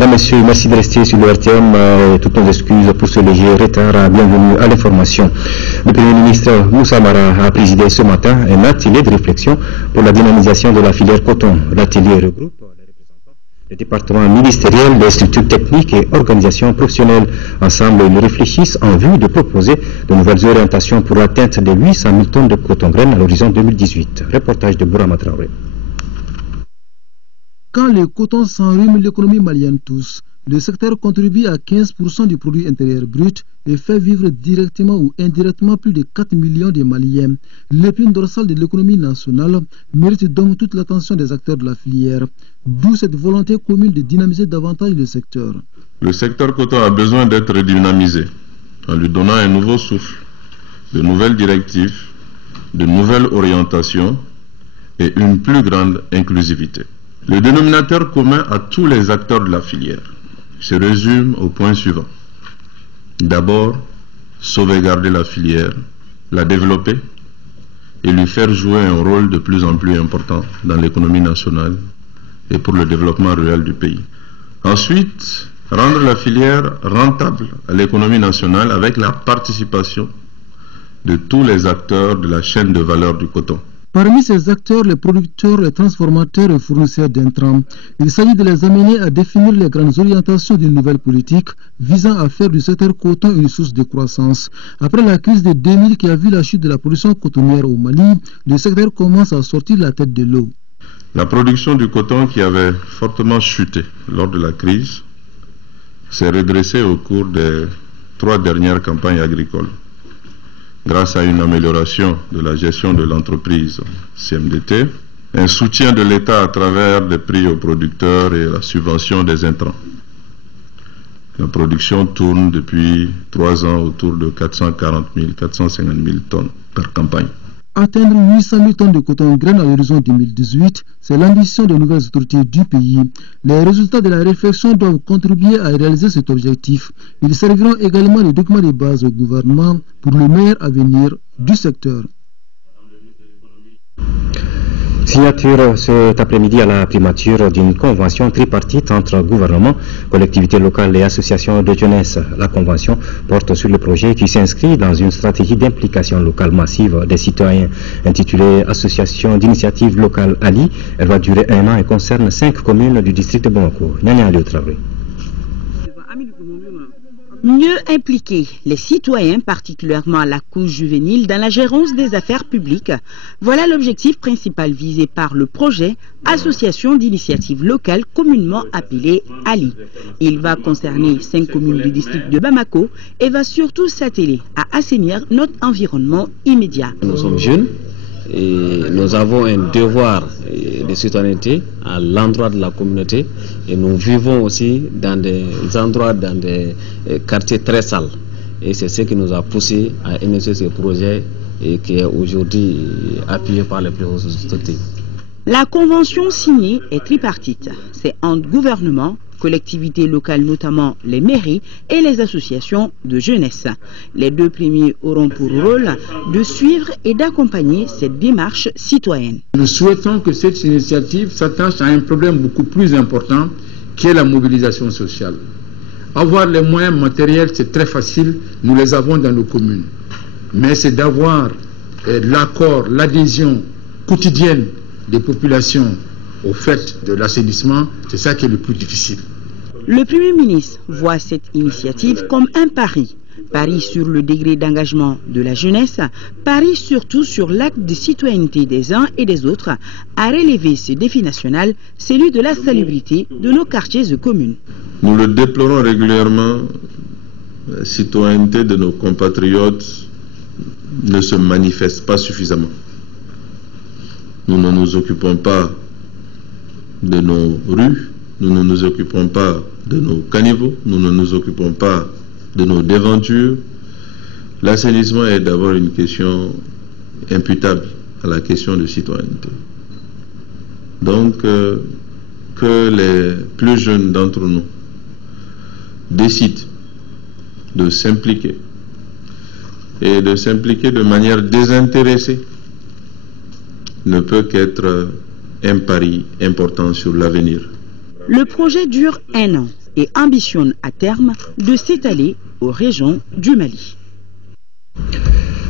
Madame, Messieurs, merci de rester sur le RTM. Toutes nos excuses pour ce léger retard. Bienvenue à l'information. Le Premier ministre Moussa Mara a présidé ce matin un atelier de réflexion pour la dynamisation de la filière coton. L'atelier regroupe les représentants des départements ministériels, des structures techniques et organisations professionnelles. Ensemble, ils réfléchissent en vue de proposer de nouvelles orientations pour l'atteinte des 800 000 tonnes de coton graine à l'horizon 2018. Reportage de Bourama Traoré. Quand le coton s'enrhume l'économie malienne tous, le secteur contribue à 15% du produit intérieur brut et fait vivre directement ou indirectement plus de 4 millions de Maliens. L'épine dorsale de l'économie nationale mérite donc toute l'attention des acteurs de la filière. D'où cette volonté commune de dynamiser davantage le secteur. Le secteur coton a besoin d'être dynamisé en lui donnant un nouveau souffle, de nouvelles directives, de nouvelles orientations et une plus grande inclusivité. Le dénominateur commun à tous les acteurs de la filière se résume au point suivant. D'abord, sauvegarder la filière, la développer et lui faire jouer un rôle de plus en plus important dans l'économie nationale et pour le développement rural du pays. Ensuite, rendre la filière rentable à l'économie nationale avec la participation de tous les acteurs de la chaîne de valeur du coton. Parmi ces acteurs, les producteurs, les transformateurs et fournisseurs d'intrants, il s'agit de les amener à définir les grandes orientations d'une nouvelle politique visant à faire du secteur coton une source de croissance. Après la crise de 2000 qui a vu la chute de la production cotonnière au Mali, le secteur commence à sortir la tête de l'eau. La production du coton qui avait fortement chuté lors de la crise s'est redressée au cours des 3 dernières campagnes agricoles. Grâce à une amélioration de la gestion de l'entreprise CMDT, un soutien de l'État à travers des prix aux producteurs et la subvention des intrants. La production tourne depuis 3 ans autour de 440 000, 450 000 tonnes par campagne. Atteindre 800 000 tonnes de coton graine à l'horizon 2018, c'est l'ambition des nouvelles autorités du pays. Les résultats de la réflexion doivent contribuer à réaliser cet objectif. Ils serviront également de documents de base au gouvernement pour le meilleur avenir du secteur. Signature cet après-midi à la primature d'une convention tripartite entre gouvernement, collectivités locales et associations de jeunesse. La convention porte sur le projet qui s'inscrit dans une stratégie d'implication locale massive des citoyens intitulée Association d'initiative locale Ali. Elle va durer 1 an et concerne 5 communes du district de Bamako. Nyanya Léo Traoré. Mieux impliquer les citoyens, particulièrement la couche juvénile, dans la gérance des affaires publiques. Voilà l'objectif principal visé par le projet Association d'initiative locale communément appelé Ali. Il va concerner 5 communes du district de Bamako et va surtout s'atteler à assainir notre environnement immédiat. Nous sommes jeunes et nous avons un devoir de citoyenneté à l'endroit de la communauté et nous vivons aussi dans des endroits, dans des quartiers très sales. Et c'est ce qui nous a poussé à initier ce projet et qui est aujourd'hui appuyé par les plus hautes autorités. La convention signée est tripartite. C'est entre gouvernement, collectivités locales, notamment les mairies et les associations de jeunesse. Les 2 premiers auront pour rôle de suivre et d'accompagner cette démarche citoyenne. Nous souhaitons que cette initiative s'attache à un problème beaucoup plus important qui est la mobilisation sociale. Avoir les moyens matériels, c'est très facile, nous les avons dans nos communes. Mais c'est d'avoir l'accord, l'adhésion quotidienne des populations au fait de l'assainissement, c'est ça qui est le plus difficile. Le Premier ministre voit cette initiative comme un pari. Pari sur le degré d'engagement de la jeunesse, pari surtout sur l'acte de citoyenneté des uns et des autres à relever ce défi national, celui de la salubrité de nos quartiers et communes. Nous le déplorons régulièrement, la citoyenneté de nos compatriotes ne se manifeste pas suffisamment. Nous ne nous occupons pas de nos rues, nous ne nous occupons pas de nos caniveaux, nous ne nous occupons pas de nos déventures. L'assainissement est d'abord une question imputable à la question de citoyenneté. Donc, que les plus jeunes d'entre nous décident de s'impliquer et de s'impliquer de manière désintéressée ne peut qu'être un pari important sur l'avenir. Le projet dure 1 an et ambitionne à terme de s'étaler aux régions du Mali.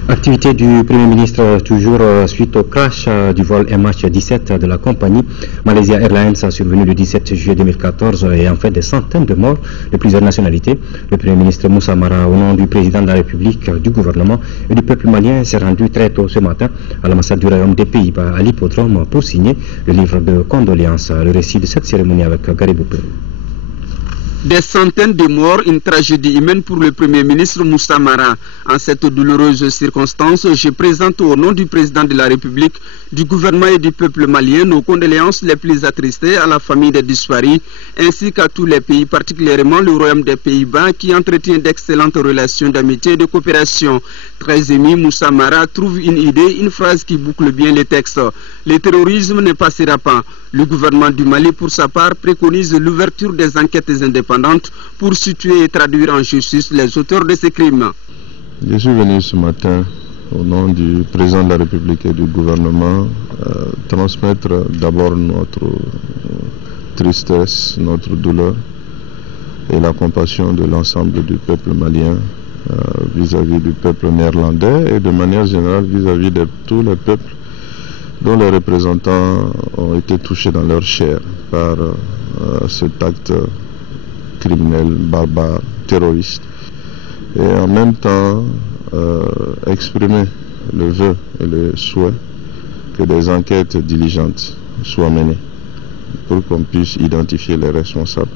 Activité du Premier ministre toujours suite au crash du vol MH17 de la compagnie Malaysia Airlines survenu le 17 juillet 2014 et en fait des centaines de morts de plusieurs nationalités. Le Premier ministre Moussa Mara, au nom du président de la République, du gouvernement et du peuple malien, s'est rendu très tôt ce matin à l'ambassade du Royaume des Pays-Bas à l'hippodrome pour signer le livre de condoléances. Le récit de cette cérémonie avec Garibou. Des centaines de morts, une tragédie humaine pour le Premier ministre Moussa Mara. En cette douloureuse circonstance, je présente au nom du président de la République, du gouvernement et du peuple malien nos condoléances les plus attristées à la famille des disparus, ainsi qu'à tous les pays, particulièrement le Royaume des Pays-Bas qui entretient d'excellentes relations d'amitié et de coopération. Très ému, Moussa Mara trouve une idée, une phrase qui boucle bien les textes. Le terrorisme ne passera pas. Le gouvernement du Mali, pour sa part, préconise l'ouverture des enquêtes indépendantes pour situer et traduire en justice les auteurs de ces crimes. Je suis venu ce matin au nom du président de la République et du gouvernement transmettre d'abord notre tristesse, notre douleur et la compassion de l'ensemble du peuple malien vis-à-vis du peuple néerlandais et de manière générale vis-à-vis de tous les peuples dont les représentants ont été touchés dans leur chair par cet acte criminel, barbare, terroriste. Et en même temps, exprimer le vœu et le souhait que des enquêtes diligentes soient menées pour qu'on puisse identifier les responsables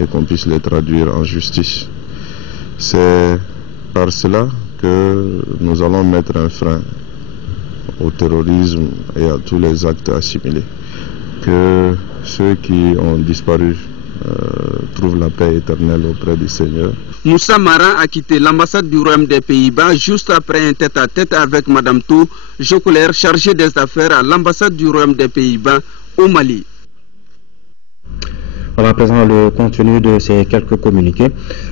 et qu'on puisse les traduire en justice. C'est par cela que nous allons mettre un frein au terrorisme et à tous les actes assimilés. Que ceux qui ont disparu trouvent la paix éternelle auprès du Seigneur. Moussa Mara a quitté l'ambassade du Royaume des Pays-Bas juste après un tête-à-tête avec Madame Tou Jocolère, chargée des affaires à l'ambassade du Royaume des Pays-Bas au Mali. Voilà à présent le contenu de ces quelques communiqués.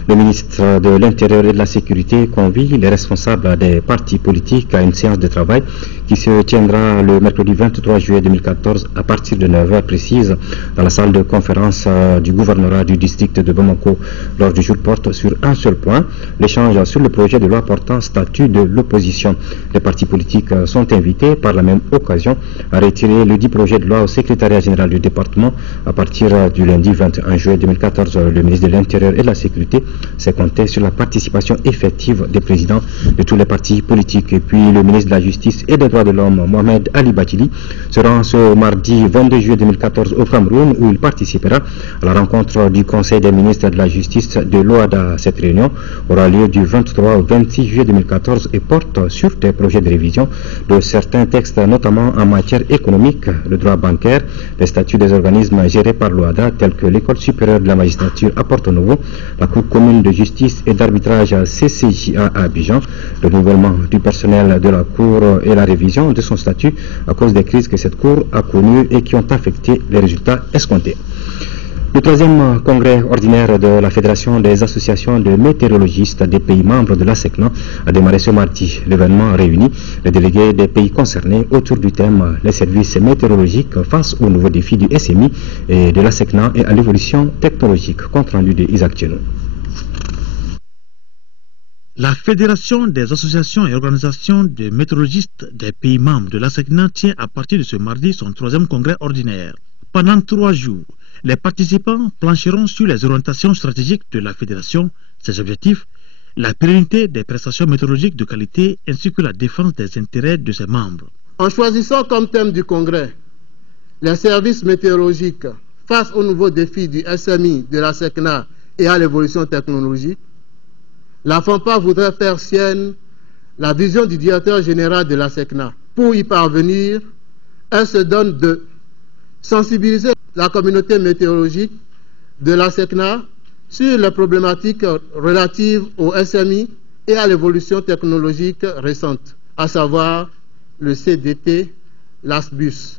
Le ministre de l'Intérieur et de la Sécurité convie les responsables des partis politiques à une séance de travail qui se tiendra le mercredi 23 juillet 2014 à partir de 9h précises dans la salle de conférence du gouvernorat du district de Bamako. L'ordre du jour porte sur un seul point, l'échange sur le projet de loi portant statut de l'opposition. Les partis politiques sont invités par la même occasion à retirer le dit projet de loi au secrétariat général du département à partir du lundi 21 juillet 2014. Le ministre de l'Intérieur et de la Sécurité s'est compté sur la participation effective des présidents de tous les partis politiques. Et puis le ministre de la Justice et des Droits de l'Homme, Mohamed Ali Batili, se rend ce mardi 22 juillet 2014 au Cameroun où il participera à la rencontre du Conseil des ministres de la Justice de l'OADA. Cette réunion aura lieu du 23 au 26 juillet 2014 et porte sur des projets de révision de certains textes, notamment en matière économique, le droit bancaire, les statuts des organismes gérés par l'OADA tels que l'École supérieure de la magistrature à Porto Novo, la Cour commune de justice et d'arbitrage CCJA à Abidjan, le renouvellement du personnel de la Cour et la révision de son statut à cause des crises que cette Cour a connues et qui ont affecté les résultats escomptés. Le troisième congrès ordinaire de la Fédération des associations de météorologistes des pays membres de la SECNA a démarré ce mardi. L'événement réunit les délégués des pays concernés autour du thème « Les services météorologiques face aux nouveaux défis du SMI et de la SECNA et à l'évolution technologique ». Compte rendu de Isaac Tchenou. La Fédération des associations et organisations de météorologistes des pays membres de la SECNA tient à partir de ce mardi son troisième congrès ordinaire. Pendant 3 jours, les participants plancheront sur les orientations stratégiques de la Fédération, ses objectifs, la pérennité des prestations météorologiques de qualité ainsi que la défense des intérêts de ses membres. En choisissant comme thème du congrès les services météorologiques face aux nouveaux défis du SMI, de la SECNA et à l'évolution technologique, la FONPA voudrait faire sienne la vision du directeur général de la SECNA. Pour y parvenir, elle se donne de sensibiliser la communauté météorologique de la SECNA sur les problématiques relatives au SMI et à l'évolution technologique récente, à savoir le CDT, l'ASBUS.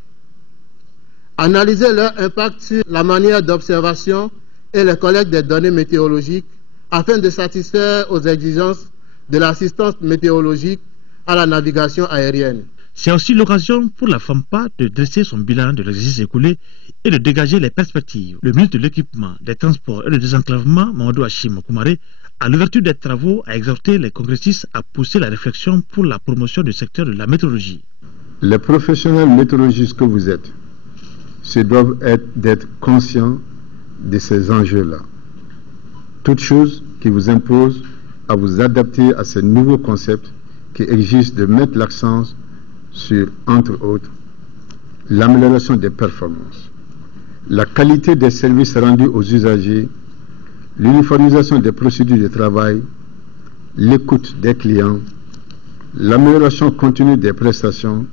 Analyser leur impact sur la manière d'observation et la collecte des données météorologiques afin de satisfaire aux exigences de l'assistance météorologique à la navigation aérienne. C'est aussi l'occasion pour la FAMPA de dresser son bilan de l'exercice écoulé et de dégager les perspectives. Le ministre de l'Équipement, des Transports et du Désenclavement, Mamadou Hachim Koumaré, à l'ouverture des travaux, a exhorté les congressistes à pousser la réflexion pour la promotion du secteur de la météorologie. Les professionnels météorologistes que vous êtes, doivent d'être conscients de ces enjeux-là. Toute chose qui vous impose à vous adapter à ces nouveaux concepts qui exigent de mettre l'accent sur, entre autres, l'amélioration des performances, la qualité des services rendus aux usagers, l'uniformisation des procédures de travail, l'écoute des clients, l'amélioration continue des prestations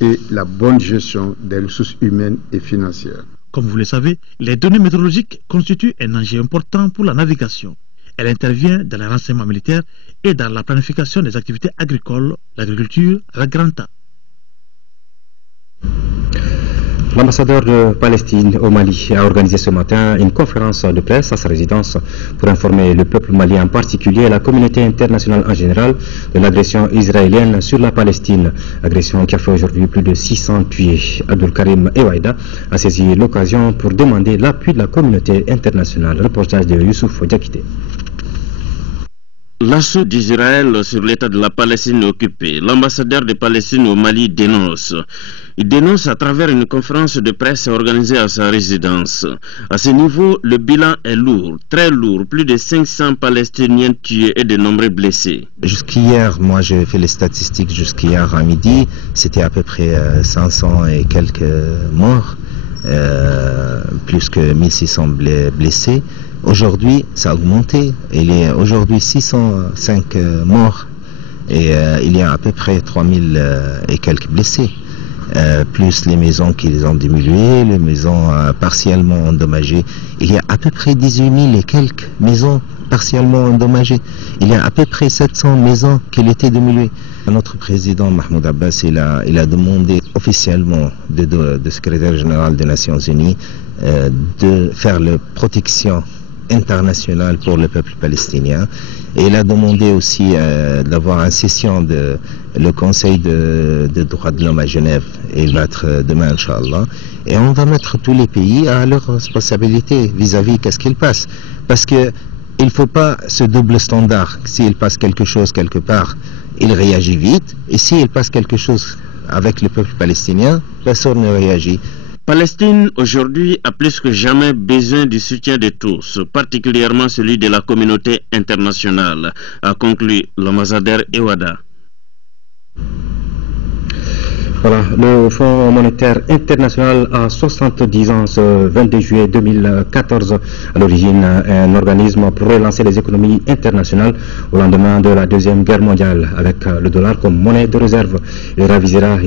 et la bonne gestion des ressources humaines et financières. Comme vous le savez, les données météorologiques constituent un enjeu important pour la navigation. Elle intervient dans le renseignement militaire et dans la planification des activités agricoles, l'agriculture avec grand A. L'ambassadeur de Palestine au Mali a organisé ce matin une conférence de presse à sa résidence pour informer le peuple malien, en particulier et la communauté internationale en général, de l'agression israélienne sur la Palestine. Agression qui a fait aujourd'hui plus de 600 tués. Abdul Karim Ewaïda a saisi l'occasion pour demander l'appui de la communauté internationale. Reportage de Youssouf Diakité. L'assaut d'Israël sur l'État de la Palestine occupé. L'ambassadeur de Palestine au Mali dénonce. Il dénonce à travers une conférence de presse organisée à sa résidence. À ce niveau, le bilan est lourd, très lourd. Plus de 500 Palestiniens tués et de nombreux blessés. Jusqu'hier, moi j'ai fait les statistiques jusqu'hier à midi. C'était à peu près 500 et quelques morts, plus que 1600 blessés. Aujourd'hui, ça a augmenté. Il y a aujourd'hui 605 morts et il y a à peu près 3000 et quelques blessés. Plus les maisons qui les ont diminuées, les maisons partiellement endommagées. Il y a à peu près 18 000 et quelques maisons partiellement endommagées. Il y a à peu près 700 maisons qui étaient diminuées. Notre président Mahmoud Abbas, il a demandé officiellement de secrétaire général des Nations Unies de faire la protection internationale pour le peuple palestinien, et il a demandé aussi d'avoir une session de le Conseil de droits de l'homme à Genève, et il va être demain Inch'Allah, et on va mettre tous les pays à leur responsabilité vis-à-vis qu'est-ce qu'il passe, parce que il ne faut pas ce double standard. S'il passe quelque chose quelque part, il réagit vite, et s'il passe quelque chose avec le peuple palestinien, personne ne réagit. Palestine aujourd'hui a plus que jamais besoin du soutien de tous, particulièrement celui de la communauté internationale, a conclu l'ambassadeur Ewada. Voilà, le Fonds monétaire international a 70 ans ce 22 juillet 2014. À l'origine, un organisme pour relancer les économies internationales au lendemain de la Deuxième Guerre mondiale, avec le dollar comme monnaie de réserve. Il révisera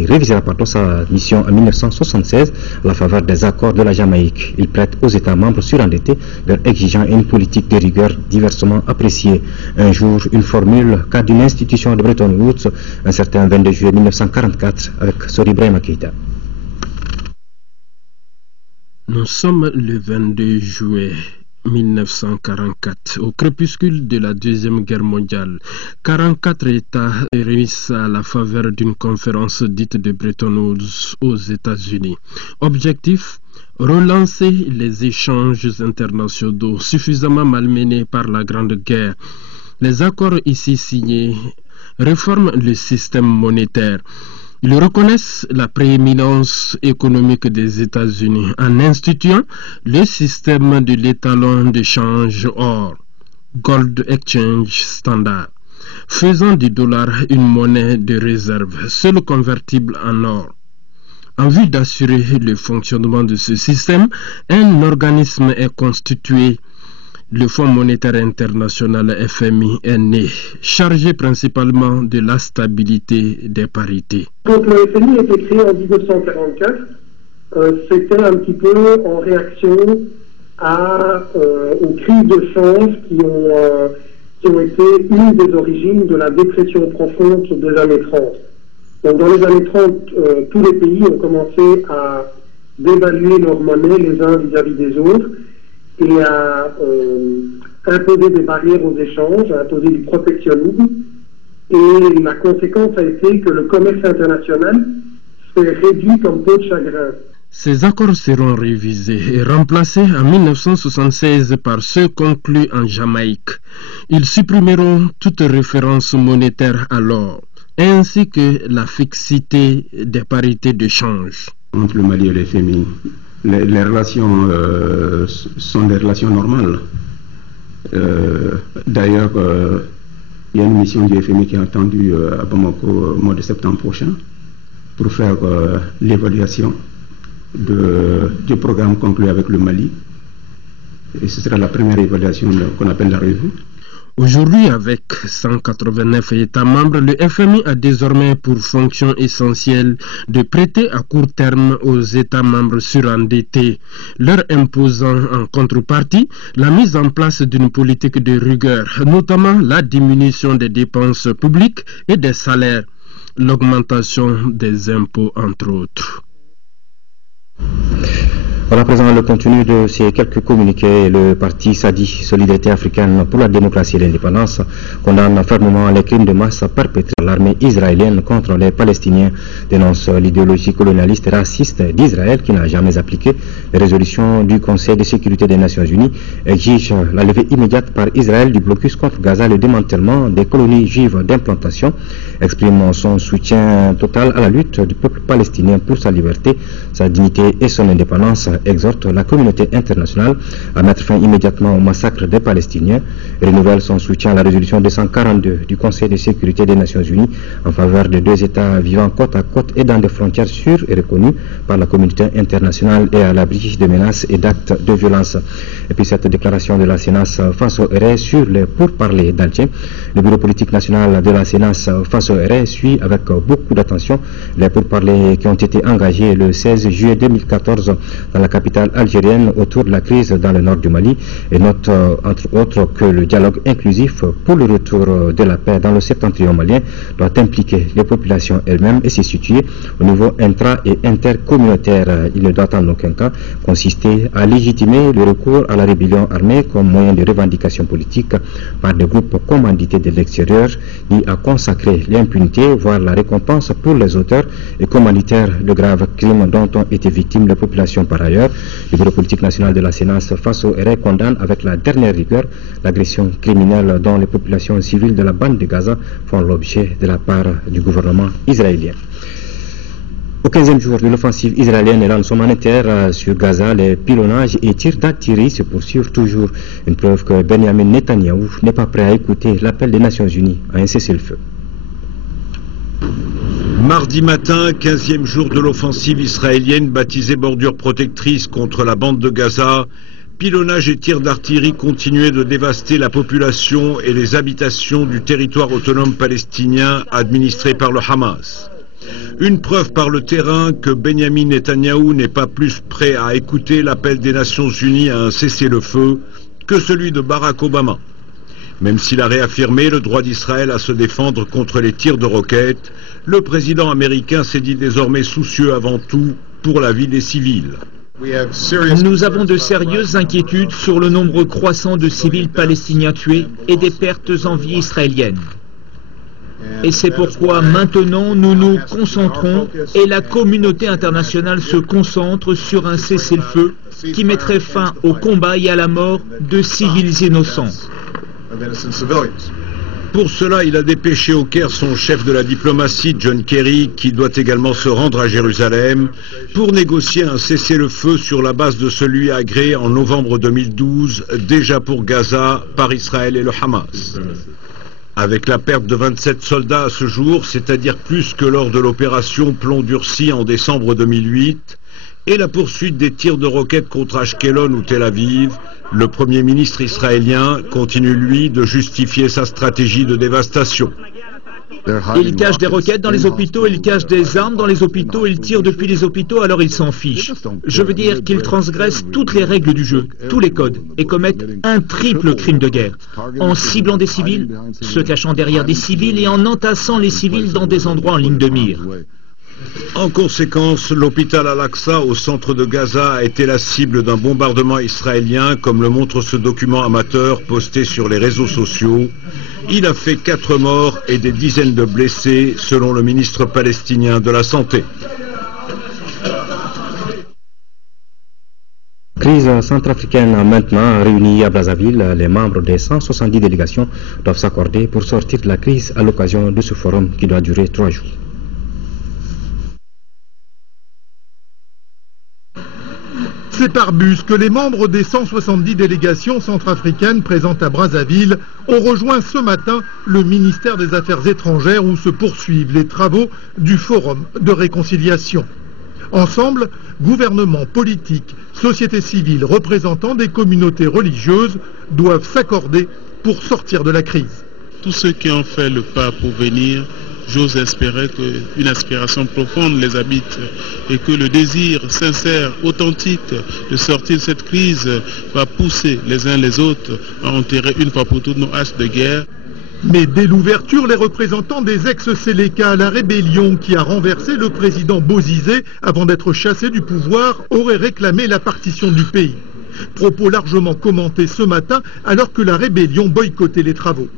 sa mission en 1976 à la faveur des accords de la Jamaïque. Il prête aux États membres surendettés, leur exigeant une politique de rigueur diversement appréciée. Un jour, une formule qu'a d'une institution de Bretton Woods, un certain 22 juillet 1944, avec Sori Brahima Keïta. Nous sommes le 22 juillet 1944, au crépuscule de la Deuxième Guerre mondiale. 44 États réunissent à la faveur d'une conférence dite de Bretton Woods aux États-Unis. Objectif: relancer les échanges internationaux suffisamment malmenés par la Grande Guerre. Les accords ici signés réforment le système monétaire. Ils reconnaissent la prééminence économique des États-Unis en instituant le système de l'étalon d'échange or, Gold Exchange Standard, faisant du dollar une monnaie de réserve, seule convertible en or. En vue d'assurer le fonctionnement de ce système, un organisme est constitué. Le Fonds monétaire international FMI est né, chargé principalement de la stabilité des parités. Donc le FMI a été créé en 1944. C'était un petit peu en réaction aux crises de change qui ont été une des origines de la dépression profonde des années 30. Donc dans les années 30, tous les pays ont commencé à dévaluer leur monnaie les uns vis-à-vis des autres, et à imposer des barrières aux échanges, à imposer du protectionnisme. Et la conséquence a été que le commerce international s'est réduit comme peau de chagrin. Ces accords seront révisés et remplacés en 1976 par ceux conclus en Jamaïque. Ils supprimeront toute référence monétaire à l'or, ainsi que la fixité des parités de change. Entre le Mali et le FMI, les relations sont des relations normales. D'ailleurs, il y a une mission du FMI qui est attendue à Bamako au mois de septembre prochain pour faire l'évaluation du programme conclu avec le Mali. Et ce sera la première évaluation qu'on appelle la revue. Aujourd'hui, avec 189 États membres, le FMI a désormais pour fonction essentielle de prêter à court terme aux États membres surendettés, leur imposant en contrepartie la mise en place d'une politique de rigueur, notamment la diminution des dépenses publiques et des salaires, l'augmentation des impôts entre autres. Voilà à présent le contenu de ces quelques communiqués. Le parti SADI, Solidarité africaine pour la démocratie et l'indépendance, condamne fermement les crimes de masse perpétrés par l'armée israélienne contre les Palestiniens, dénonce l'idéologie colonialiste et raciste d'Israël qui n'a jamais appliqué les résolutions du Conseil de sécurité des Nations Unies, exige la levée immédiate par Israël du blocus contre Gaza, le démantèlement des colonies juives d'implantation, exprime son soutien total à la lutte du peuple palestinien pour sa liberté, sa dignité et son indépendance, exhorte la communauté internationale à mettre fin immédiatement au massacre des Palestiniens et renouvelle son soutien à la résolution 242 du Conseil de sécurité des Nations Unies en faveur de deux États vivant côte à côte et dans des frontières sûres et reconnues par la communauté internationale et à l'abri de menaces et d'actes de violence. Et puis cette déclaration de la CNAS face au RE sur les pourparlers d'Alger, le bureau politique national de la CNAS face au RE suit avec beaucoup d'attention les pourparlers qui ont été engagés le 16 juillet 2014 dans la capitale algérienne autour de la crise dans le nord du Mali et note entre autres que le dialogue inclusif pour le retour de la paix dans le septentrion malien doit impliquer les populations elles-mêmes et se situer au niveau intra- et intercommunautaire. Il ne doit en aucun cas consister à légitimer le recours à la rébellion armée comme moyen de revendication politique par des groupes commandités de l'extérieur, ni à consacrer l'impunité, voire la récompense pour les auteurs et commanditaires de graves crimes dont ont été victimes les populations par ailleurs. Le bureau politique national de la CNAS face au RE condamne avec la dernière rigueur l'agression criminelle dont les populations civiles de la bande de Gaza font l'objet de la part du gouvernement israélien. Au 15e jour de l'offensive israélienne et dans son humanitaire sur Gaza, les pilonnages et tirs d'artillerie se poursuivent toujours. Une preuve que Benjamin Netanyahou n'est pas prêt à écouter l'appel des Nations Unies à un cessez-le-feu. Mardi matin, 15e jour de l'offensive israélienne baptisée bordure protectrice contre la bande de Gaza, pilonnage et tirs d'artillerie continuaient de dévaster la population et les habitations du territoire autonome palestinien administré par le Hamas. Une preuve par le terrain que Benjamin Netanyahou n'est pas plus prêt à écouter l'appel des Nations Unies à un cessez-le-feu que celui de Barack Obama. Même s'il a réaffirmé le droit d'Israël à se défendre contre les tirs de roquettes, le président américain s'est dit désormais soucieux avant tout pour la vie des civils. Nous avons de sérieuses inquiétudes sur le nombre croissant de civils palestiniens tués et des pertes en vie israéliennes. Et c'est pourquoi maintenant nous nous concentrons et la communauté internationale se concentre sur un cessez-le-feu qui mettrait fin au combat et à la mort de civils innocents. Pour cela, il a dépêché au Caire son chef de la diplomatie, John Kerry, qui doit également se rendre à Jérusalem pour négocier un cessez-le-feu sur la base de celui agréé en novembre 2012, déjà pour Gaza, par Israël et le Hamas. Avec la perte de 27 soldats à ce jour, c'est-à-dire plus que lors de l'opération Plomb durci en décembre 2008, et la poursuite des tirs de roquettes contre Ashkelon ou Tel Aviv, le Premier ministre israélien continue, lui, de justifier sa stratégie de dévastation. Ils cachent des roquettes dans les hôpitaux, ils cachent des armes dans les hôpitaux, ils tirent depuis les hôpitaux, alors ils s'en fichent. Je veux dire qu'ils transgressent toutes les règles du jeu, tous les codes, et commettent un triple crime de guerre, en ciblant des civils, se cachant derrière des civils et en entassant les civils dans des endroits en ligne de mire. En conséquence, l'hôpital Al-Aqsa au centre de Gaza a été la cible d'un bombardement israélien, comme le montre ce document amateur posté sur les réseaux sociaux. Il a fait 4 morts et des dizaines de blessés, selon le ministre palestinien de la Santé. Crise centrafricaine maintenant réunie à Brazzaville, les membres des 170 délégations doivent s'accorder pour sortir de la crise à l'occasion de ce forum qui doit durer 3 jours. C'est par bus que les membres des 170 délégations centrafricaines présentes à Brazzaville ont rejoint ce matin le ministère des Affaires étrangères où se poursuivent les travaux du Forum de réconciliation. Ensemble, gouvernement, politique, société civile, représentants des communautés religieuses doivent s'accorder pour sortir de la crise. Tous ceux qui ont fait le pas pour venir, j'ose espérer qu'une aspiration profonde les habite et que le désir sincère, authentique de sortir de cette crise va pousser les uns les autres à enterrer une fois pour toutes nos haches de guerre. Mais dès l'ouverture, les représentants des ex-Séléka, la rébellion qui a renversé le président Bozizé avant d'être chassé du pouvoir, auraient réclamé la partition du pays. Propos largement commentés ce matin alors que la rébellion boycottait les travaux.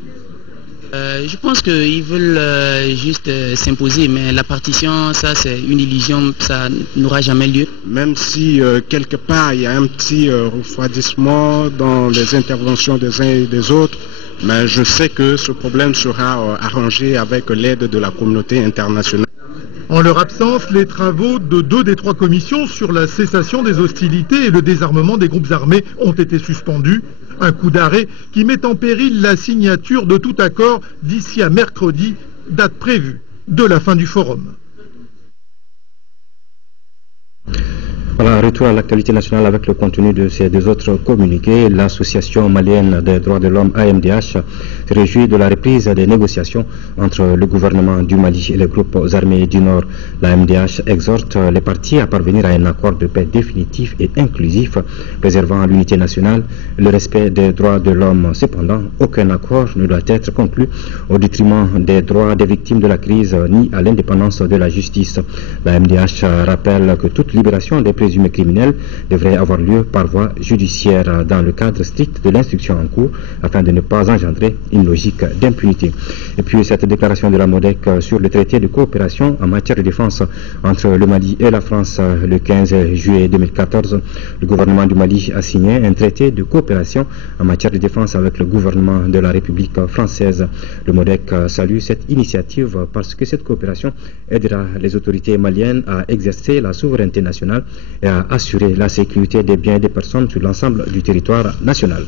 Je pense qu'ils veulent juste s'imposer, mais la partition, ça c'est une illusion, ça n'aura jamais lieu. Même si quelque part il y a un petit refroidissement dans les interventions des uns et des autres, mais je sais que ce problème sera arrangé avec l'aide de la communauté internationale. En leur absence, les travaux de 2 des 3 commissions sur la cessation des hostilités et le désarmement des groupes armés ont été suspendus. Un coup d'arrêt qui met en péril la signature de tout accord d'ici à mercredi, date prévue de la fin du forum. Voilà, retour à l'actualité nationale avec le contenu de ces 2 autres communiqués. L'Association malienne des droits de l'homme AMDH se réjouit de la reprise des négociations entre le gouvernement du Mali et les groupes armés du Nord. L'AMDH exhorte les parties à parvenir à un accord de paix définitif et inclusif, préservant l'unité nationale et le respect des droits de l'homme. Cependant, aucun accord ne doit être conclu au détriment des droits des victimes de la crise ni à l'indépendance de la justice. L'AMDH rappelle que toute libération des présumés criminels devrait avoir lieu par voie judiciaire dans le cadre strict de l'instruction en cours afin de ne pas engendrer une logique d'impunité. Et puis cette déclaration de la MODEC sur le traité de coopération en matière de défense entre le Mali et la France le 15 juillet 2014. Le gouvernement du Mali a signé un traité de coopération en matière de défense avec le gouvernement de la République française. Le MODEC salue cette initiative parce que cette coopération aidera les autorités maliennes à exercer la souveraineté nationale et à assurer la sécurité des biens et des personnes sur l'ensemble du territoire national.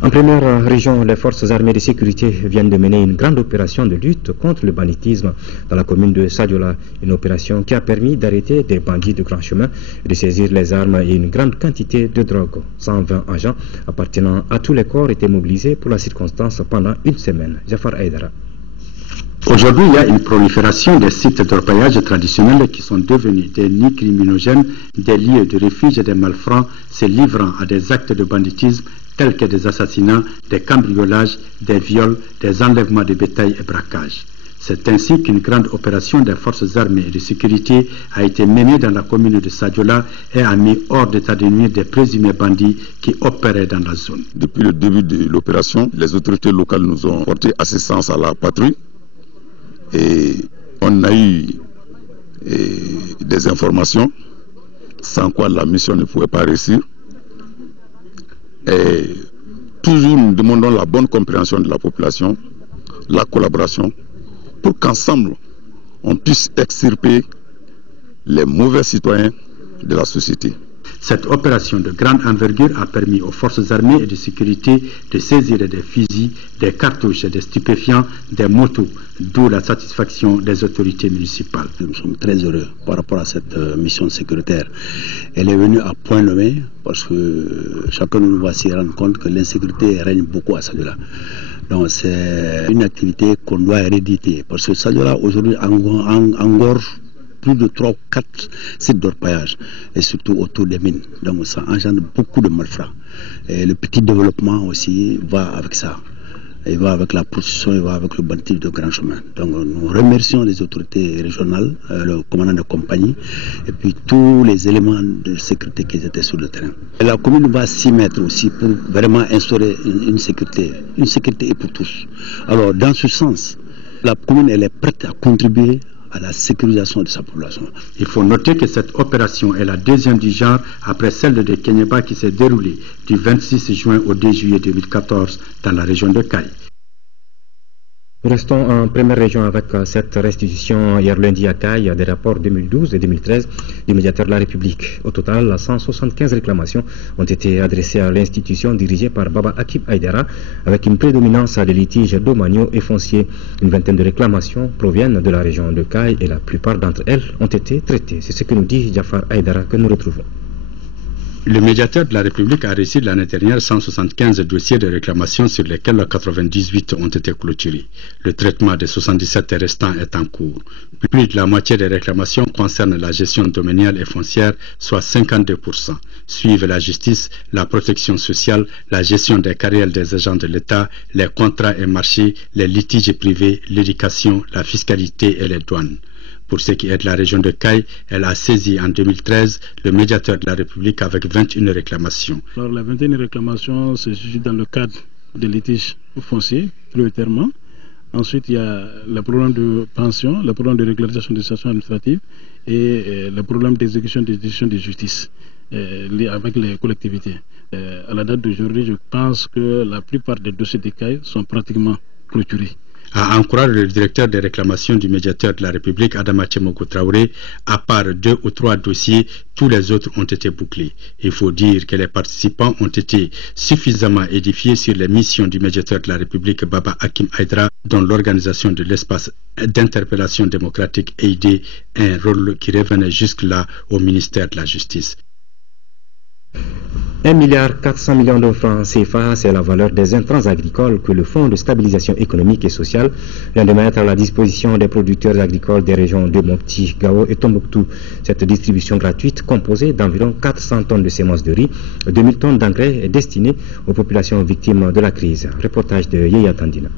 En première région, les forces armées de sécurité viennent de mener une grande opération de lutte contre le banditisme dans la commune de Sadiola, une opération qui a permis d'arrêter des bandits de grand chemin et de saisir les armes et une grande quantité de drogue. 120 agents appartenant à tous les corps étaient mobilisés pour la circonstance pendant une semaine. Jafar Aïdara. Aujourd'hui, il y a une prolifération des sites d'orpaillage traditionnels qui sont devenus des nids criminogènes, des lieux de refuge des malfrats se livrant à des actes de banditisme tels que des assassinats, des cambriolages, des viols, des enlèvements de bétail et braquages. C'est ainsi qu'une grande opération des forces armées et de sécurité a été menée dans la commune de Sadiola et a mis hors d'état de nuire des présumés bandits qui opéraient dans la zone. Depuis le début de l'opération, les autorités locales nous ont porté assistance à la patrouille. Et on a eu des informations sans quoi la mission ne pouvait pas réussir. Et toujours nous demandons la bonne compréhension de la population, la collaboration, pour qu'ensemble on puisse extirper les mauvais citoyens de la société. Cette opération de grande envergure a permis aux forces armées et de sécurité de saisir des fusils, des cartouches, des stupéfiants, des motos, d'où la satisfaction des autorités municipales. Nous sommes très heureux par rapport à cette mission sécuritaire. Elle est venue à point nommé parce que chacun de nous va s'y rendre compte que l'insécurité règne beaucoup à Sadiola. Donc c'est une activité qu'on doit héréditer parce que Sadiola aujourd'hui engorge plus de 3 ou 4 sites d'orpaillage et surtout autour des mines. Donc ça engendre beaucoup de malfrats. Et le petit développement aussi va avec ça. il va avec la prostitution, il va avec le banditisme de grand chemin. Donc nous remercions les autorités régionales, le commandant de compagnie et puis tous les éléments de sécurité qui étaient sur le terrain. Et la commune va s'y mettre aussi pour vraiment instaurer une sécurité et pour tous. Alors dans ce sens, la commune elle est prête à contribuer à la sécurisation de sa population. Il faut noter que cette opération est la deuxième du genre après celle de Kenyeba qui s'est déroulée du 26 juin au 2 juillet 2014 dans la région de Caille. Restons en première région avec cette restitution hier lundi à Caille des rapports 2012 et 2013 du médiateur de la République. Au total, 175 réclamations ont été adressées à l'institution dirigée par Baba Hakim Aïdara avec une prédominance des litiges domaniaux et fonciers. Une vingtaine de réclamations proviennent de la région de Caille et la plupart d'entre elles ont été traitées. C'est ce que nous dit Jafar Aïdara que nous retrouvons. Le médiateur de la République a reçu l'année dernière 175 dossiers de réclamation sur lesquels 98 ont été clôturés. Le traitement des 77 restants est en cours. Plus de la moitié des réclamations concernent la gestion domaniale et foncière, soit 52%. Suivent la justice, la protection sociale, la gestion des carrières des agents de l'État, les contrats et marchés, les litiges privés, l'éducation, la fiscalité et les douanes. Pour ce qui est de la région de Caille, elle a saisi en 2013 le médiateur de la République avec 21 réclamations. Alors la 21 réclamations se situent dans le cadre des litiges fonciers, prioritairement. Ensuite, il y a le problème de pension, le problème de régularisation des situations administratives et le problème d'exécution des décisions de justice avec les collectivités. À la date d'aujourd'hui, je pense que la plupart des dossiers de Caille sont pratiquement clôturés. À en croire le directeur des réclamations du médiateur de la République, Adama Tchemogo Traoré, à part 2 ou 3 dossiers, tous les autres ont été bouclés. Il faut dire que les participants ont été suffisamment édifiés sur les missions du médiateur de la République, Baba Hakim Aïdara, dont l'organisation de l'espace d'interpellation démocratique aidé, un rôle qui revenait jusque-là au ministère de la Justice. 1,4 milliard de francs CFA, c'est la valeur des intrants agricoles que le Fonds de stabilisation économique et sociale vient de mettre à la disposition des producteurs agricoles des régions de Mopti, Gao et Tombouctou. Cette distribution gratuite, composée d'environ 400 tonnes de semences de riz, 2000 tonnes d'engrais, est destinée aux populations victimes de la crise. Reportage de Yeya Tandina.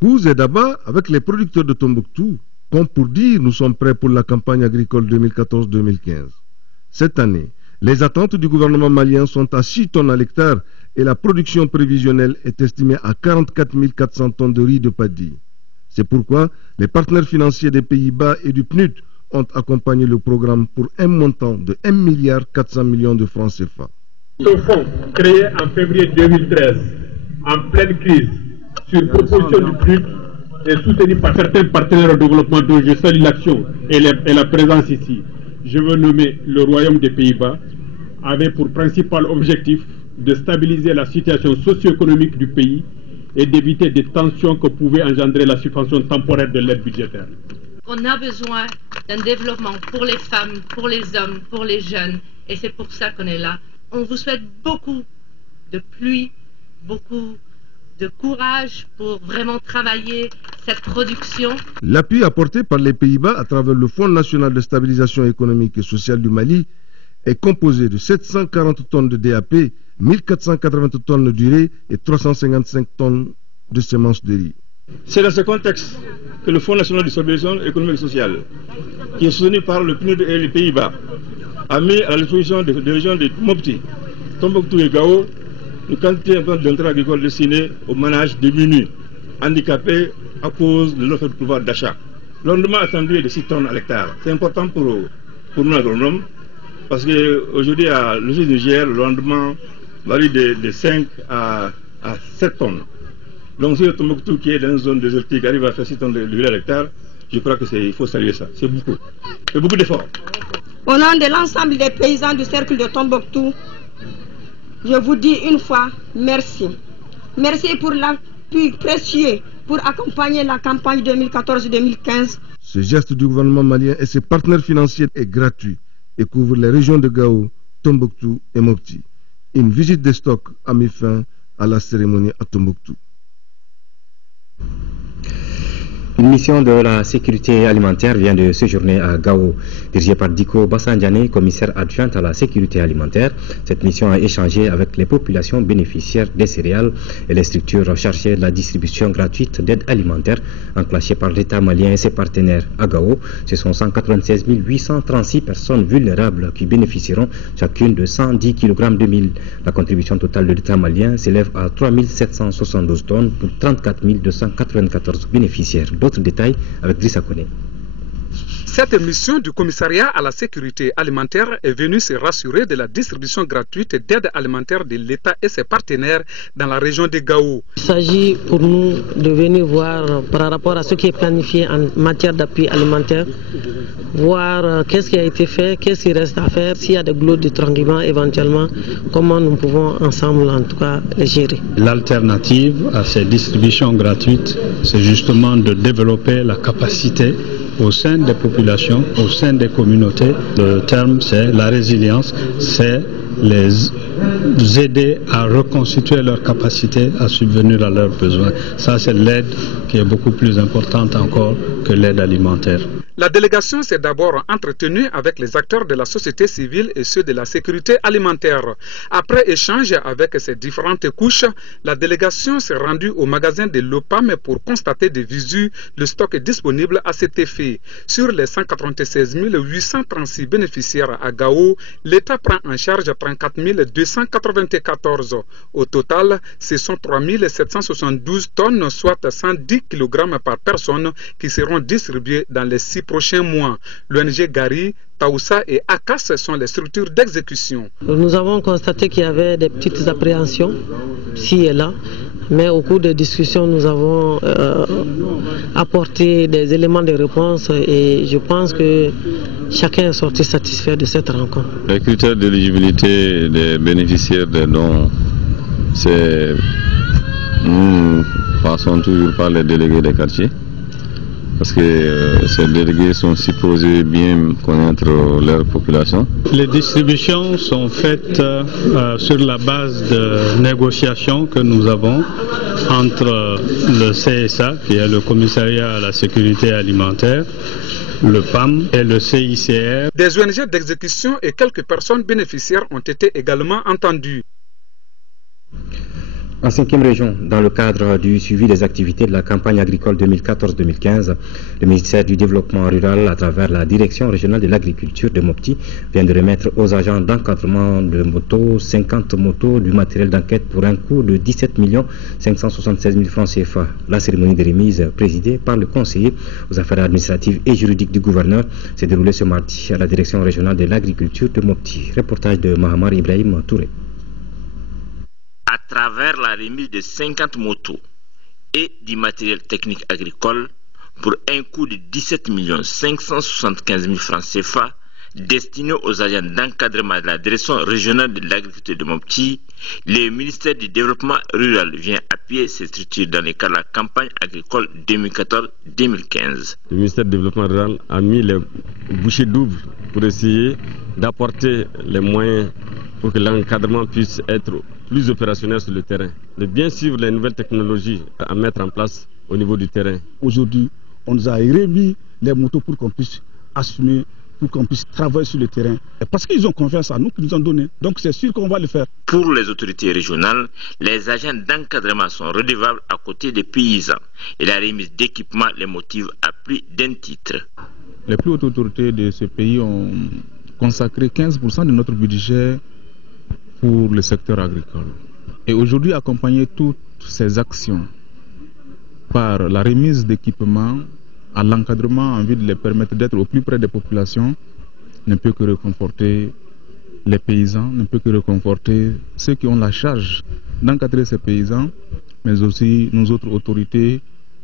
Vous et Daba, avec les producteurs de Tombouctou, comme pour dire nous sommes prêts pour la campagne agricole 2014-2015. Cette année, les attentes du gouvernement malien sont à 6 tonnes à l'hectare et la production prévisionnelle est estimée à 44 400 tonnes de riz de paddy. C'est pourquoi les partenaires financiers des Pays-Bas et du PNUD ont accompagné le programme pour un montant de 1,4 milliard de francs CFA. Ce fonds, créé en février 2013, en pleine crise, sur proposition du PNUD, est soutenu par certains partenaires au développement dont je salue l'action et la présence ici. Je veux nommer le Royaume des Pays-Bas, avait pour principal objectif de stabiliser la situation socio-économique du pays et d'éviter des tensions que pouvait engendrer la suspension temporaire de l'aide budgétaire. On a besoin d'un développement pour les femmes, pour les hommes, pour les jeunes, et c'est pour ça qu'on est là. On vous souhaite beaucoup de pluie, beaucoup de courage pour vraiment travailler cette production. L'appui apporté par les Pays-Bas à travers le Fonds national de stabilisation économique et sociale du Mali est composé de 740 tonnes de DAP, 1480 tonnes d'urée et 355 tonnes de semences de riz. C'est dans ce contexte que le Fonds national de stabilisation économique et sociale, qui est soutenu par le PNUD et les Pays-Bas, a mis à la disposition des régions de Mopti, Tombouctou et Gao une quantité importante d'entrées agricoles destinées aux ménages démunis, handicapés à cause de l'offre de pouvoir d'achat. Le rendement attendu est de 6 tonnes à l'hectare. C'est important pour nous agronomes, parce qu'aujourd'hui, à l'usine du Niger, le rendement varie de 5 à 7 tonnes. Donc si le Tombouctou qui est dans une zone désertique arrive à faire 6 tonnes d'huile à l'hectare, je crois qu'il faut saluer ça. C'est beaucoup. C'est beaucoup d'efforts. Au nom de l'ensemble des paysans du cercle de Tombouctou, je vous dis une fois merci. Merci pour l'appui précieux pour accompagner la campagne 2014-2015. Ce geste du gouvernement malien et ses partenaires financiers est gratuit et couvre les régions de Gao, Tombouctou et Mopti. Une visite des stocks a mis fin à la cérémonie à Tombouctou. Une Une mission de la sécurité alimentaire vient de séjourner à Gao. Dirigée par Diko Bassandiane, commissaire adjointe à la sécurité alimentaire, cette mission a échangé avec les populations bénéficiaires des céréales et les structures chargées de la distribution gratuite d'aide alimentaire enclenchée par l'État malien et ses partenaires. À Gao, ce sont 196 836 personnes vulnérables qui bénéficieront chacune de 110 kg de mil. La contribution totale de l'État malien s'élève à 3 772 tonnes pour 34 294 bénéficiaires. D'autres détails avec Drissa Kone. Cette mission du commissariat à la sécurité alimentaire est venue se rassurer de la distribution gratuite d'aide alimentaire de l'État et ses partenaires dans la région de Gao. Il s'agit pour nous de venir voir par rapport à ce qui est planifié en matière d'appui alimentaire, voir qu'est-ce qui a été fait, qu'est-ce qui reste à faire, s'il y a des goulots d'étranglement éventuellement, comment nous pouvons ensemble en tout cas les gérer. L'alternative à ces distributions gratuites, c'est justement de développer la capacité au sein des populations, au sein des communautés. Le terme, c'est la résilience, c'est les aider à reconstituer leur capacité à subvenir à leurs besoins. Ça, c'est l'aide qui est beaucoup plus importante encore que l'aide alimentaire. La délégation s'est d'abord entretenue avec les acteurs de la société civile et ceux de la sécurité alimentaire. Après échange avec ces différentes couches, la délégation s'est rendue au magasin de l'OPAM pour constater de visu le stock disponible à cet effet. Sur les 196 836 bénéficiaires à Gao, l'État prend en charge 34 294. Au total, ce sont 3 772 tonnes, soit 110 kg par personne, qui seront distribuées dans les 6 prochains mois. L'ONG Gari, Taoussa et ACAS sont les structures d'exécution. Nous avons constaté qu'il y avait des petites appréhensions, ci et là, mais au cours des discussions, nous avons apporté des éléments de réponse et je pense que chacun est sorti satisfait de cette rencontre. Les critères d'éligibilité des bénéficiaires des dons, c'est nous passons toujours par les délégués des quartiers. Parce que ces délégués sont supposés bien connaître leur population. Les distributions sont faites sur la base de négociations que nous avons entre le CSA, qui est le commissariat à la sécurité alimentaire, le PAM et le CICR. Des ONG d'exécution et quelques personnes bénéficiaires ont été également entendues. En 5e région, dans le cadre du suivi des activités de la campagne agricole 2014-2015, le ministère du Développement rural, à travers la direction régionale de l'agriculture de Mopti, vient de remettre aux agents d'encadrement de motos 50 motos du matériel d'enquête pour un coût de 17 576 000 francs CFA. La cérémonie de remise, présidée par le conseiller aux affaires administratives et juridiques du gouverneur, s'est déroulée ce mardi à la direction régionale de l'agriculture de Mopti. Reportage de Mahamar Ibrahim Touré. À travers la remise de 50 motos et du matériel technique agricole pour un coût de 17 575 000 francs CFA destiné aux agents d'encadrement de la direction régionale de l'agriculture de Mopti, le ministère du Développement rural vient appuyer ces structures dans le cadre de la campagne agricole 2014-2015. Le ministère du Développement rural a mis les bouchées doubles pour essayer d'apporter les moyens pour que l'encadrement puisse être plus opérationnel sur le terrain, de bien suivre les nouvelles technologies à mettre en place au niveau du terrain. Aujourd'hui, on nous a remis les motos pour qu'on puisse assumer, pour qu'on puisse travailler sur le terrain. Et parce qu'ils ont confiance à nous, qu'ils nous ont donné. Donc c'est sûr qu'on va le faire. Pour les autorités régionales, les agents d'encadrement sont redevables à côté des paysans. Et la remise d'équipements les motive à plus d'un titre. Les plus hautes autorités de ce pays ont consacré 15% de notre budget pour le secteur agricole. Et aujourd'hui, accompagner toutes ces actions par la remise d'équipements à l'encadrement en vue de les permettre d'être au plus près des populations ne peut que réconforter les paysans, ne peut que réconforter ceux qui ont la charge d'encadrer ces paysans, mais aussi nous autres autorités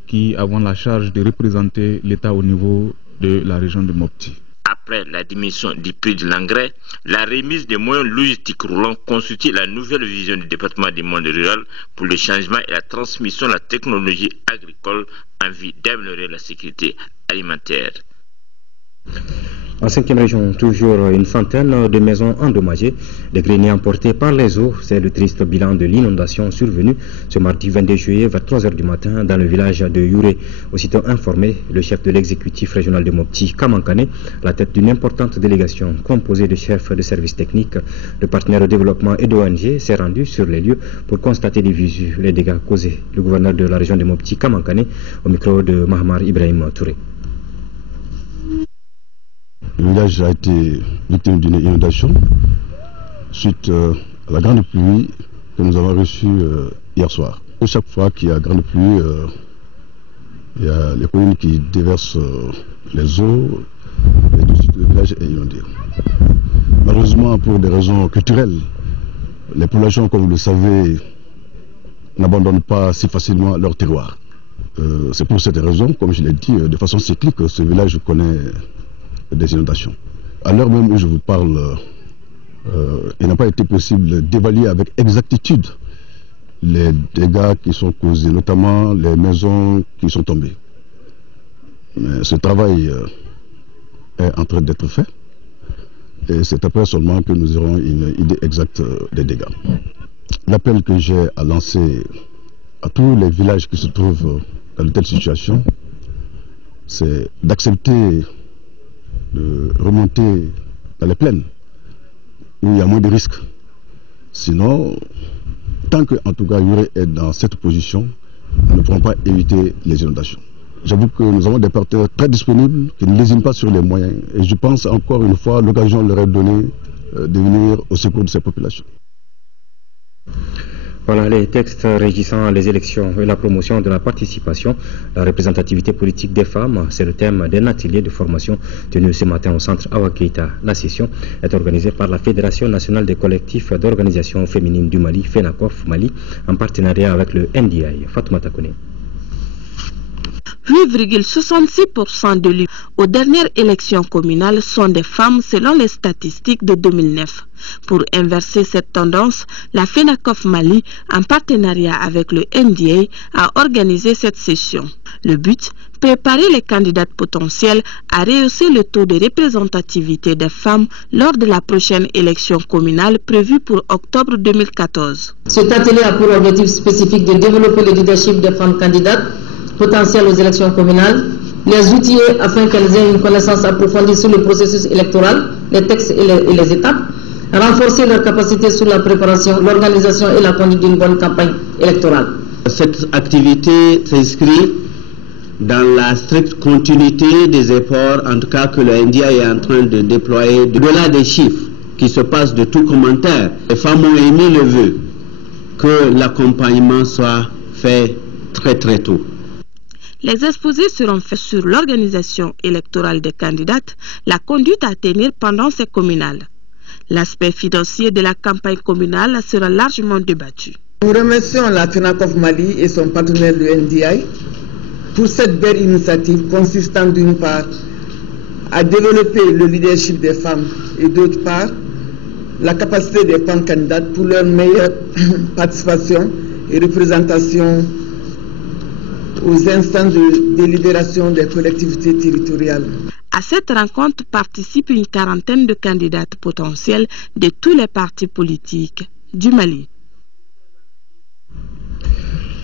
qui avons la charge de représenter l'État au niveau de la région de Mopti. Après la diminution du prix de l'engrais, la remise des moyens logistiques roulants constitue la nouvelle vision du département du monde rural pour le changement et la transmission de la technologie agricole en vue d'améliorer la sécurité alimentaire. En 5e région, toujours une centaine de maisons endommagées, des greniers emportés par les eaux. C'est le triste bilan de l'inondation survenue ce mardi 22 juillet vers 3 h du matin dans le village de Youré. Aussitôt informé, le chef de l'exécutif régional de Mopti, Kamankane, la tête d'une importante délégation composée de chefs de services techniques, de partenaires au développement et d'ONG, s'est rendu sur les lieux pour constater des visu les dégâts causés. Le gouverneur de la région de Mopti, Kamankane, au micro de Mahamar Ibrahim Touré. Le village a été victime d'une inondation suite à la grande pluie que nous avons reçue hier soir. Chaque fois qu'il y a grande pluie, il y a les collines qui déversent les eaux et tout de suite le village est inondé. Malheureusement, pour des raisons culturelles, les populations, comme vous le savez, n'abandonnent pas si facilement leur terroir. C'est pour cette raison, comme je l'ai dit, de façon cyclique, ce village connaît des inondations. À l'heure même où je vous parle, il n'a pas été possible d'évaluer avec exactitude les dégâts qui sont causés, notamment les maisons qui sont tombées. Mais ce travail est en train d'être fait et c'est après seulement que nous aurons une idée exacte des dégâts. L'appel que j'ai à lancer à tous les villages qui se trouvent dans de telles situations, c'est d'accepter de remonter dans les plaines où il y a moins de risques. Sinon, tant que en tout cas Youré est dans cette position, nous ne pourrons pas éviter les inondations. J'avoue que nous avons des partenaires très disponibles qui ne lésinent pas sur les moyens et je pense encore une fois l'occasion leur est donnée de venir au secours de ces populations. Voilà les textes régissant les élections et la promotion de la participation, la représentativité politique des femmes. C'est le thème d'un atelier de formation tenu ce matin au centre Awa Keïta. La session est organisée par la Fédération nationale des collectifs d'organisations féminines du Mali, FENACOF Mali, en partenariat avec le NDI. Fatoumata Kone. 8,66% de l'UE aux dernières élections communales sont des femmes selon les statistiques de 2009. Pour inverser cette tendance, la FENACOF Mali, en partenariat avec le NDA, a organisé cette session. Le but, préparer les candidates potentielles à rehausser le taux de représentativité des femmes lors de la prochaine élection communale prévue pour octobre 2014. Cet atelier a pour objectif spécifique de développer le leadership des femmes candidates potentielles aux élections communales, les outiller afin qu'elles aient une connaissance approfondie sur le processus électoral, les textes et les étapes, renforcer leur capacité sur la préparation, l'organisation et la conduite d'une bonne campagne électorale. Cette activité s'inscrit dans la stricte continuité des efforts, en tout cas que le NDA est en train de déployer. Au-delà des chiffres qui se passent de tout commentaire, les femmes ont émis le vœu que l'accompagnement soit fait très très tôt. Les exposés seront faits sur l'organisation électorale des candidates, la conduite à tenir pendant ces communales. L'aspect financier de la campagne communale sera largement débattu. Nous remercions la FENACOF Mali et son partenaire le NDI pour cette belle initiative consistant d'une part à développer le leadership des femmes et d'autre part la capacité des femmes candidates pour leur meilleure participation et représentation aux instances de délibération des collectivités territoriales. À cette rencontre participent une quarantaine de candidates potentielles de tous les partis politiques du Mali.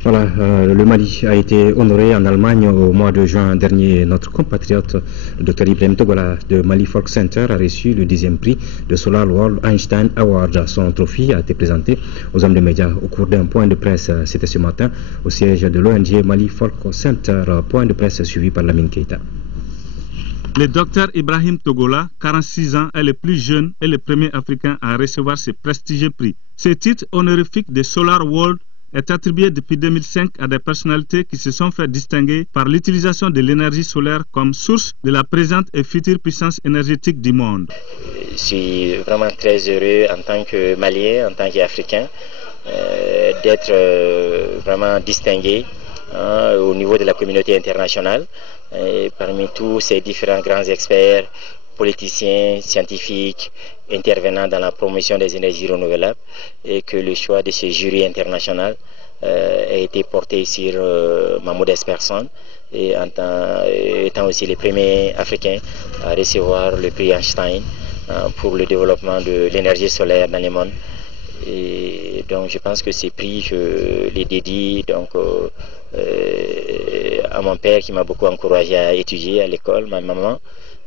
Voilà, le Mali a été honoré en Allemagne au mois de juin dernier. Notre compatriote, le Dr Ibrahim Togola de Mali Folk Center, a reçu le 10e prix de Solar World Einstein Award. Son trophée a été présenté aux hommes de médias au cours d'un point de presse. C'était ce matin au siège de l'ONG Mali Folk Center, point de presse suivi par Lamine Keïta. Le docteur Ibrahim Togola, 46 ans, est le plus jeune et le premier Africain à recevoir ce prestigieux prix. Ce titre honorifique de Solar World est attribué depuis 2005 à des personnalités qui se sont fait distinguer par l'utilisation de l'énergie solaire comme source de la présente et future puissance énergétique du monde. Je suis vraiment très heureux en tant que Malien, en tant qu'Africain, d'être vraiment distingué au niveau de la communauté internationale. Et parmi tous ces différents grands experts, politiciens, scientifiques, intervenant dans la promotion des énergies renouvelables, et que le choix de ce jury international a été porté sur ma modeste personne, et étant aussi les premiers Africains à recevoir le prix Einstein pour le développement de l'énergie solaire dans le monde. Et donc je pense que ces prix, je les dédie donc, à mon père qui m'a beaucoup encouragé à étudier à l'école, ma maman,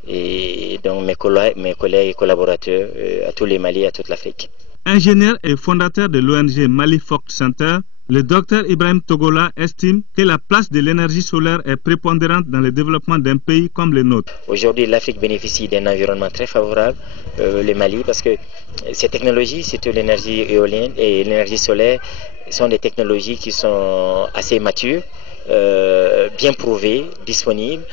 et donc mes collègues et collaborateurs à tous les Mali, à toute l'Afrique. Ingénieur et fondateur de l'ONG Mali Folk Center, le docteur Ibrahim Togola estime que la place de l'énergie solaire est prépondérante dans le développement d'un pays comme le nôtre. Aujourd'hui, l'Afrique bénéficie d'un environnement très favorable, le Mali, parce que ces technologies, surtout l'énergie éolienne et l'énergie solaire, sont des technologies qui sont assez matures, bien prouvées, disponibles,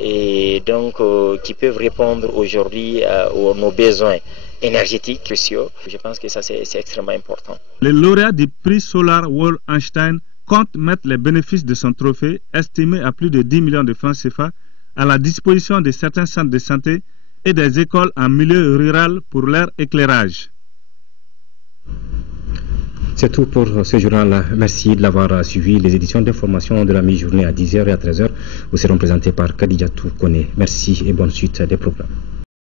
et donc qui peuvent répondre aujourd'hui à nos besoins énergétiques cruciaux. Je pense que ça c'est extrêmement important. Le lauréat du prix Solar World Einstein compte mettre les bénéfices de son trophée, estimé à plus de 10 millions de francs CFA, à la disposition de certains centres de santé et des écoles en milieu rural pour leur éclairage. C'est tout pour ce journal. Merci de l'avoir suivi. Les éditions d'information de la mi-journée à 10h et à 13h vous seront présentées par Khadija Toukone. Merci et bonne suite des programmes.